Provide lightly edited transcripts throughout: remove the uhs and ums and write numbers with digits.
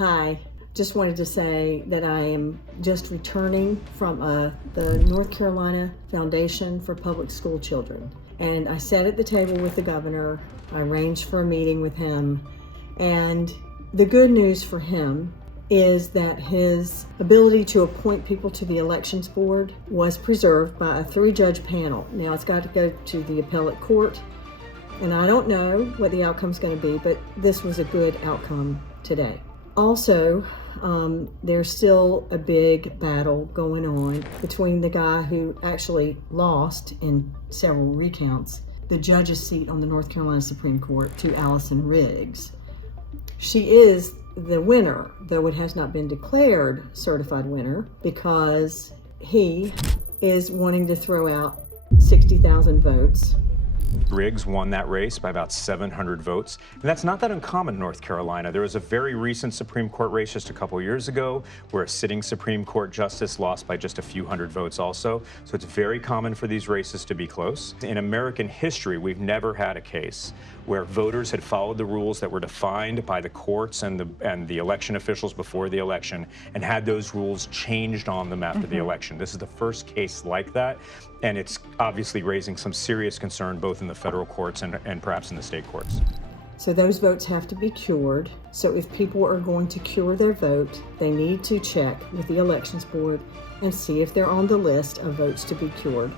Hi, just wanted to say that I am just returning from the North Carolina Foundation for Public School Children. And I sat at the table with the governor. I arranged for a meeting with him. And the good news for him is that his ability to appoint people to the elections board was preserved by a 3-judge panel. Now it's got to go to the appellate court, and I don't know what the outcome's going to be, but this was a good outcome today. Also, there's still a big battle going on between the guy who actually lost in several recounts the judge's seat on the North Carolina Supreme Court to Allison Riggs. She is the winner, though it has not been declared certified winner, because he is wanting to throw out 60,000 votes. Riggs won that race by about 700 votes. And that's not that uncommon in North Carolina. There was a very recent Supreme Court race just a couple years ago where a sitting Supreme Court justice lost by just a few hundred votes also. So it's very common for these races to be close. In American history, we've never had a case where voters had followed the rules that were defined by the courts and the election officials before the election and had those rules changed on them after the election. This is the first case like that, and it's obviously raising some serious concern both in the federal courts and perhaps in the state courts. So those votes have to be cured. So if people are going to cure their vote, they need to check with the elections board and see if they're on the list of votes to be cured,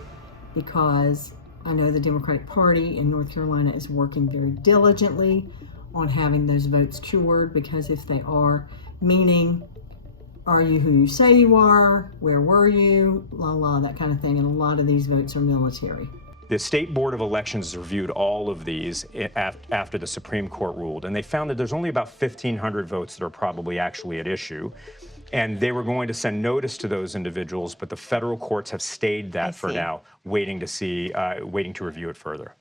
because I know the Democratic Party in North Carolina is working very diligently on having those votes cured, because if they are, meaning, are you who you say you are? Where were you? That kind of thing. And a lot of these votes are military. The State Board of Elections reviewed all of these after the Supreme Court ruled, and they found that there's only about 1,500 votes that are probably actually at issue. And they were going to send notice to those individuals, but the federal courts have stayed that for now, waiting to review it further.